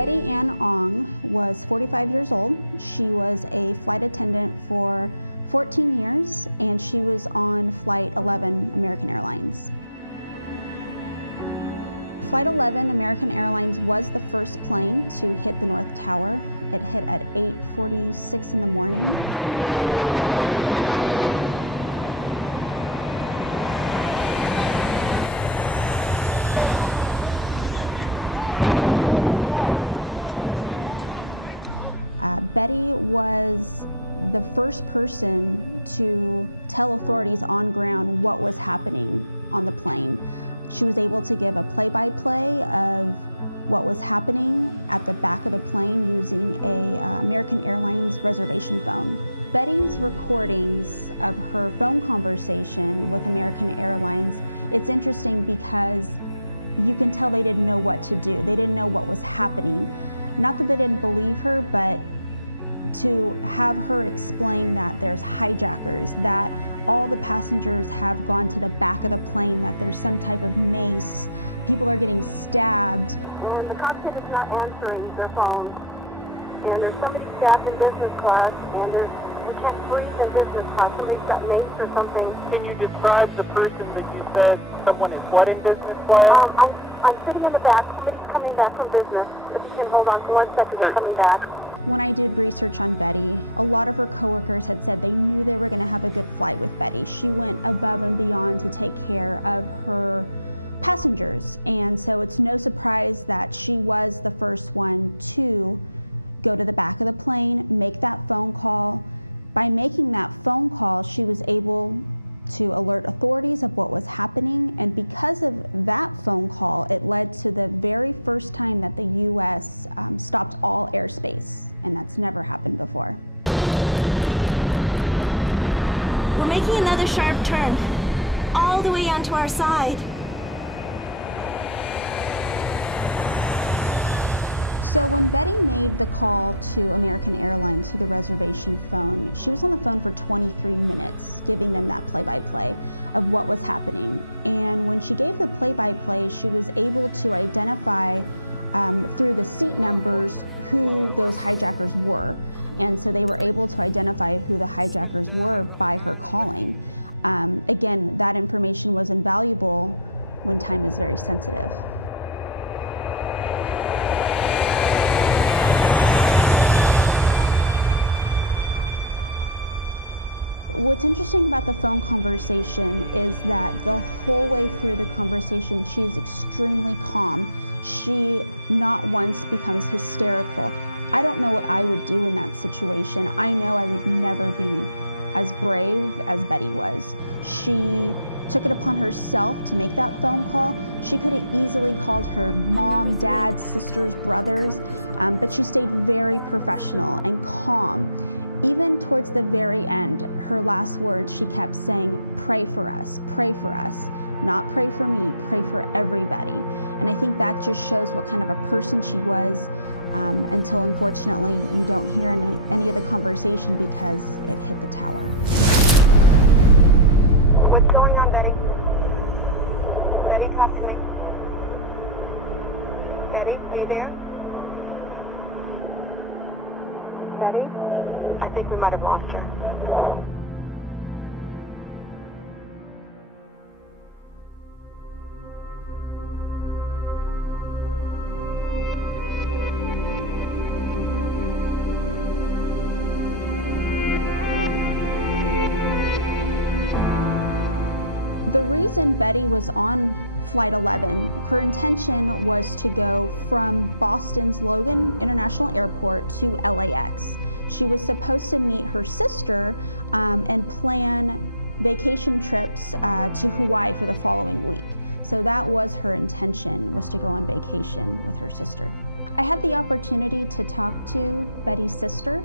Betty Ann Ong was 45 years old. She was a flight attendant for 14 years, and she was on Flight 11 American Airlines. Flight 11 American Airlines was the first plane to hit the North Tower. It hit at 8:46 in the morning. Betty was the first person to tell authorities on ground what was happening on the plane. She was able to give a play-by-play of what was happening at the back of the plane using a American Airlines reservation phone. Betty's recordings of her phone conversation with American Airlines, it's interesting because you can tell they didn't know what to do. They didn't know what was happening. Not that they didn't believe her, but to have her explain that there's hijackers, that all the passengers have gone to the back of the plane, that there's some type of mace, people are getting stabbed. And the cockpit is not answering their phones. And there's somebody stabbed in business class, and we can't breathe in business class. Somebody's got mace or something. Can you describe the person that you said someone is what in business class? I'm sitting in the back. Somebody's coming back from business. If you can hold on for 1 second, they're coming back. When I did research on Betty, a lot of her coworkers had said they knew they were going to have a good flight with Betty. She went above and beyond to take care of her passengers, and so it's no surprise that she was the first one to go to the back of the plane, make that phone call. By making that phone call, she was able to alert authorities of what was happening, and because of that phone call, it led to the very first time that the U.S. Stopped all airspace, and that's never happened before. We're making another sharp turn, all the way onto our side. So when Betty made the call to American Airlines to the reservation phone, she was on the phone for 23 minutes, giving them that play-by-play of what was happening. And when she gave the play-by-play, she was able to identify through the seat numbers who those hijackers were. And so they were able to identify who the hijackers were by her calling. Again, that information was invaluable when time is very sensitive. What's interesting about the phone conversation is that the whole way through the conversation, she is extremely calm. She not once becomes hysterical. I don't know what I would do in that situation. I know I would never be as brave as Betty was. She took it upon herself to make that phone call. She could have easily called her mom, dad, sisters, brothers, but she stayed very professional and calm. Even towards the very end, her last words, she kept saying, "Pray for us, not pray for me, pray for everybody." And I think that just shows what kind of a person she was until unfortunately you don't hear any of the conversation because it hit the tower. What's going on, Betty? Betty, talk to me. Betty, are you there? Betty? I think we might have lost her. The reason Betty was on Flight 11, her intention was to go from Boston's Logan International Airport to LAX. She was supposed to meet her sister and plan vacation trips to Hawaii for the following week. So that was her intention, was to go on vacation with her sister. I had the opportunity to talk to Betty's sister,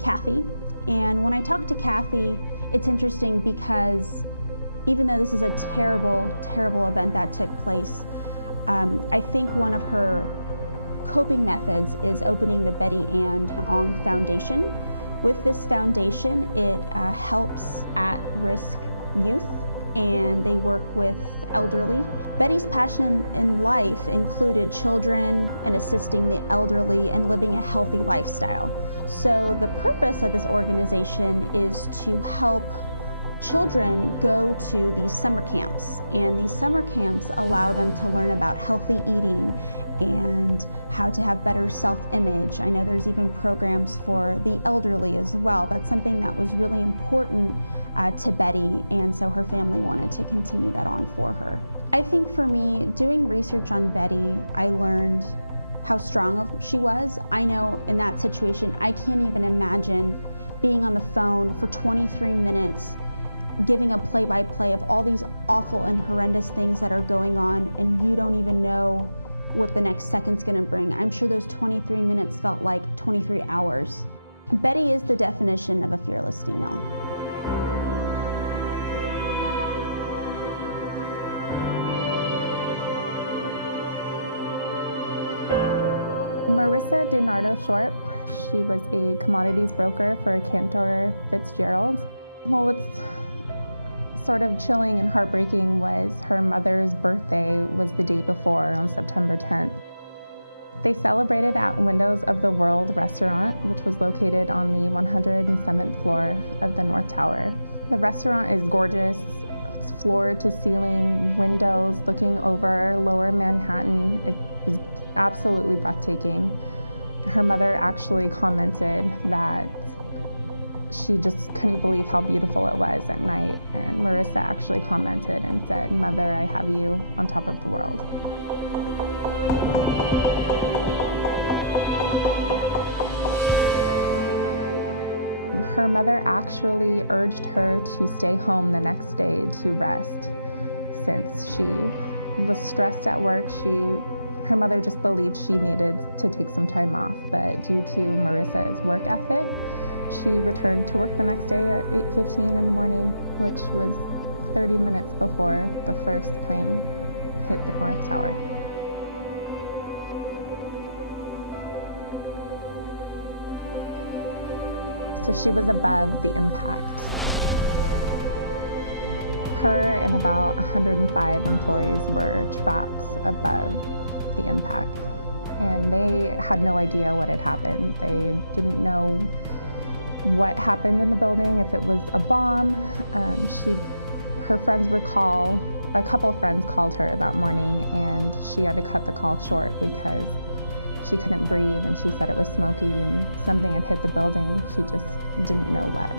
Kathy, and when I talked to Kathy, it's interesting because even though this is a terrible, terrible event that took place, I think one of her coping methods is opening the Betty Ann Ong Foundation. With this foundation, it helps at-risk youth and they work with elderly. Betty's passion in life included children and assisting the elderly and living a healthy lifestyle. So the purpose of this organization is to help children go to these summer camps, and these summer camps allow them to learn about healthy eating and how to have better self-image. I know there's even programs for the elderly as well. That's something that was really important to Betty, and so her family wanted to continue that on for her. I think for me, doing research on Betty, I learned how strong she was. I know in that situation, I can't even imagine being on the phone for 23 minutes giving a play-by-play of all these awful and horrendous things that are going on, and you don't even know what the next second's gonna bring. I'm sure those 23 minutes felt like 23 hours. Betty is the definition of a fearless female. Marissa DiNardo Short, she was a commodities broker for Cantor Fitzgerald. Well, what's sort of chilling and heartbreaking was her mother's birthday was the day before, on September 10th. They celebrated at Windows of the World restaurant, which was located on the 107th floor of the North Tower. The restaurant is gorgeous. It's floor to ceiling windows looking over Lower Manhattan. It was absolutely breathtaking. Her mother actually commented that she just couldn't believe how beautiful it was at night. And Marissa actually commented and said, "Mother, I have you on top of the world." Her mother actually urged her to stay home the next day to rest, since she was stressed at work. Her mother just believed she needed to take some time off, but due to Marissa's work ethic, she returned to work the next day at 8:15 in the morning, which was 30 minutes before the first plane hit the North Tower. So she was above the impact. Her and about 105 employees were trapped above the impact, and they had no idea what had happened. They didn't know what happened in the building, if it was a bomb. Her friends a couple of friends called her that morning, and she had to cut the call short because she couldn't breathe, and she said it was smoky and something had hit the building. She just didn't know what.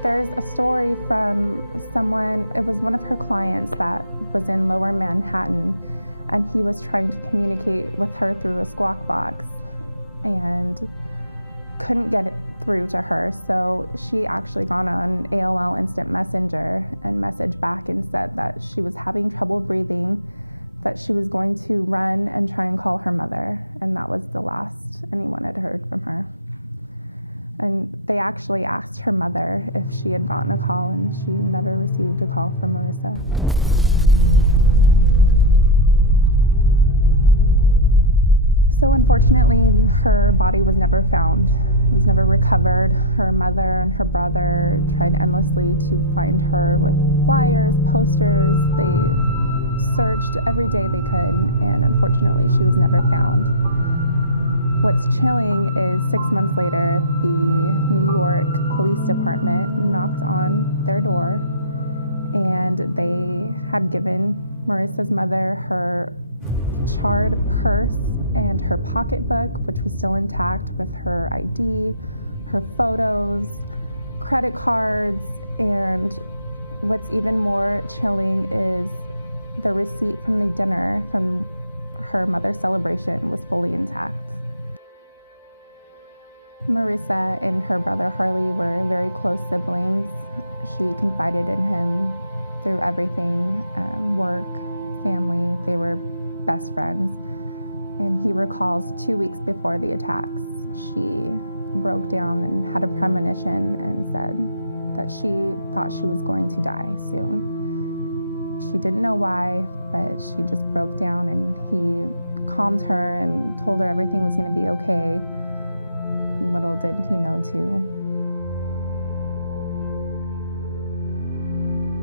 There's a story from someone, it was one of her clients that was in Lower Manhattan, and he was trying to communicate with her through a squawk box and couldn't get it through to her. So she actually got on AOL Instant Messenger and messaged back and said that she was having trouble breathing, that she was going to run and try and call her mother, and that was the last anyone had heard from her. And they actually asked her mother if she had gotten a call, and she never received a call from Marissa. So unfortunately, her body was never found. It was never recovered. Her mother and her brother tried endlessly to find her with flyers, posters. They searched every day they could, and unfortunately, she was never found. What's chilling is 6 months later, the New York Police Department knocked on their door, and they had given Marissa's mother her charred purse and her pocketbook, which was still intact, with her ID, her photos, credit cards, and what's even more chilling is the receipt from the dinner from her mother's celebration was fully intact. Marissa and her brother Harley were very close siblings. She confided in him through everything, work, family. They were best friends. And he recalls 2 weeks before the attacks, she broke down and had a premonition and said that she thought she was going to die soon. She didn't know why, but she just broke down, and he calmed her and told her everything was going to be okay. And little did he know too.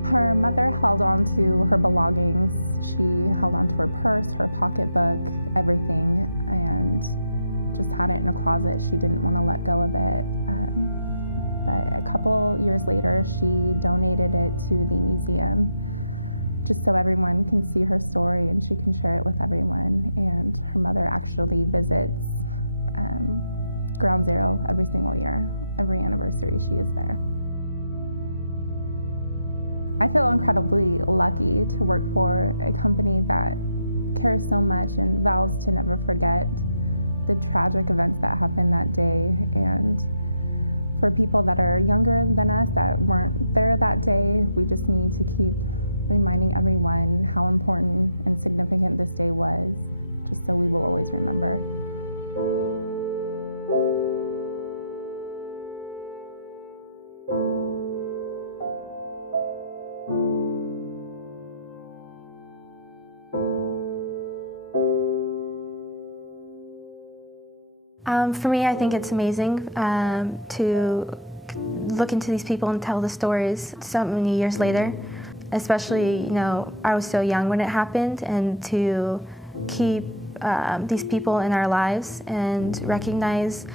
Her mother held on to her belongings. She held on to her purse, her pocketbook, everything, and just had it in a closet. She didn't want to let go of it. But a couple years later, she donated it to the museum, just so everyone can see her story and she can share it with everyone. And her mother actually visits Ground Zero every single year. Every anniversary, she is there. I feel incredibly lucky to work for a company that cares so much and vows to never forget the tragic events that happened that day. And for people that are younger than us that weren't there that day, we just need to keep reminding everyone how important and significant this day was, just so we will always remember. For me, I think it's amazing to look into these people and tell the stories so many years later. Especially, you know, I was so young when it happened, and to keep these people in our lives and recognize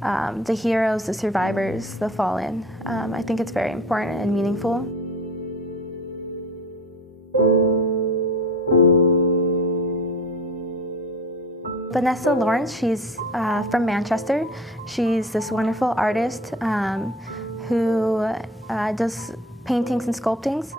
the heroes, the survivors, the fallen. I think it's very important and meaningful. Vanessa Lawrence, she's from Manchester. She's this wonderful artist who does paintings and sculptings.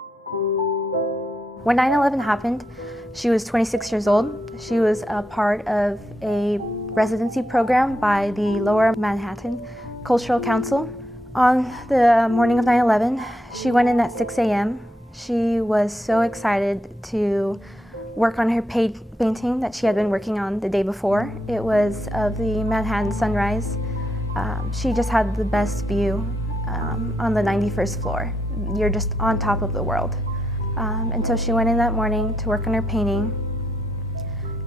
When 9/11 happened, she was 26 years old. She was a part of a residency program by the Lower Manhattan Cultural Council. On the morning of 9/11, she went in at 6 a.m. She was so excited to work on her painting that she had been working on the day before. It was of the Manhattan sunrise. She just had the best view on the 91st floor. You're just on top of the world. And so she went in that morning to work on her painting.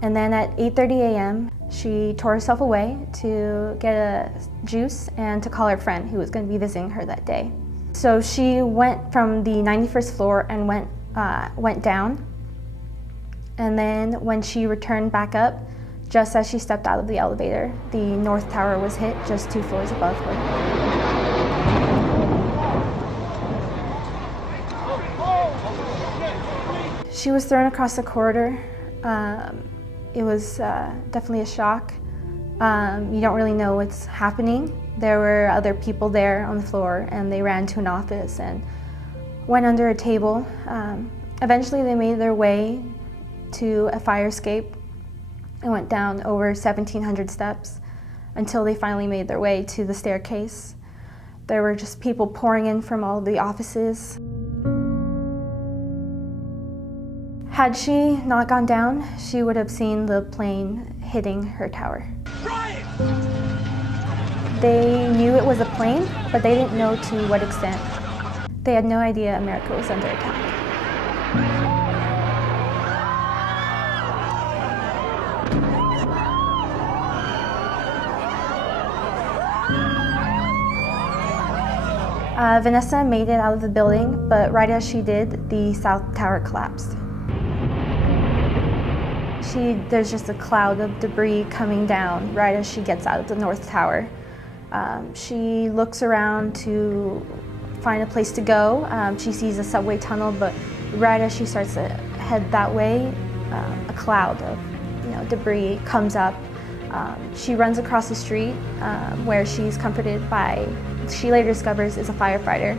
And then at 8:30 a.m., she tore herself away to get a juice and to call her friend who was going to be visiting her that day. So she went from the 91st floor and went down. And then when she returned back up, just as she stepped out of the elevator, the North Tower was hit just 2 floors above her. She was thrown across the corridor. It was definitely a shock. You don't really know what's happening. There were other people there on the floor, and they ran to an office and went under a table. Eventually they made their way to a fire escape and went down over 1,700 steps until they finally made their way to the staircase. There were just people pouring in from all the offices. Had she not gone down, she would have seen the plane hitting her tower. They knew it was a plane, but they didn't know to what extent. They had no idea America was under attack. Vanessa made it out of the building, but right as she did, the South Tower collapsed. There's just a cloud of debris coming down right as she gets out of the North Tower. She looks around to find a place to go. She sees a subway tunnel, but right as she starts to head that way, a cloud of debris comes up. She runs across the street where she's comforted by, she later discovers, is a firefighter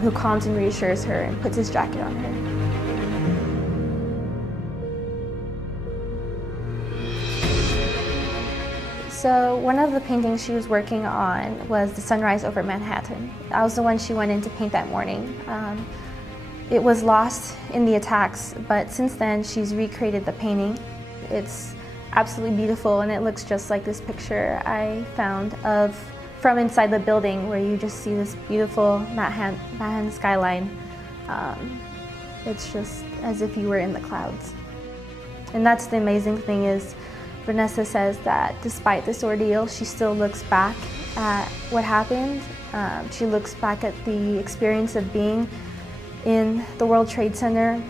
who calms and reassures her and puts his jacket on her. So one of the paintings she was working on was the sunrise over Manhattan. That was the one she went in to paint that morning. It was lost in the attacks, but since then she's recreated the painting. It's absolutely beautiful, and it looks just like this picture I found from inside the building, where you just see this beautiful Manhattan skyline. It's just as if you were in the clouds. And that's the amazing thing is, Vanessa says that despite this ordeal, she still looks back at what happened. She looks back at the experience of being in the World Trade Center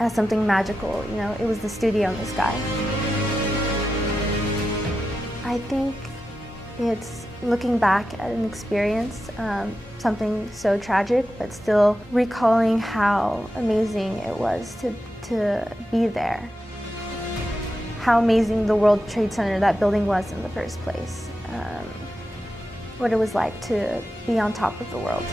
as something magical. You know, it was the studio in the sky. I think it's looking back at an experience, something so tragic, but still recalling how amazing it was to be there. How amazing the World Trade Center, that building, was in the first place. What it was like to be on top of the world.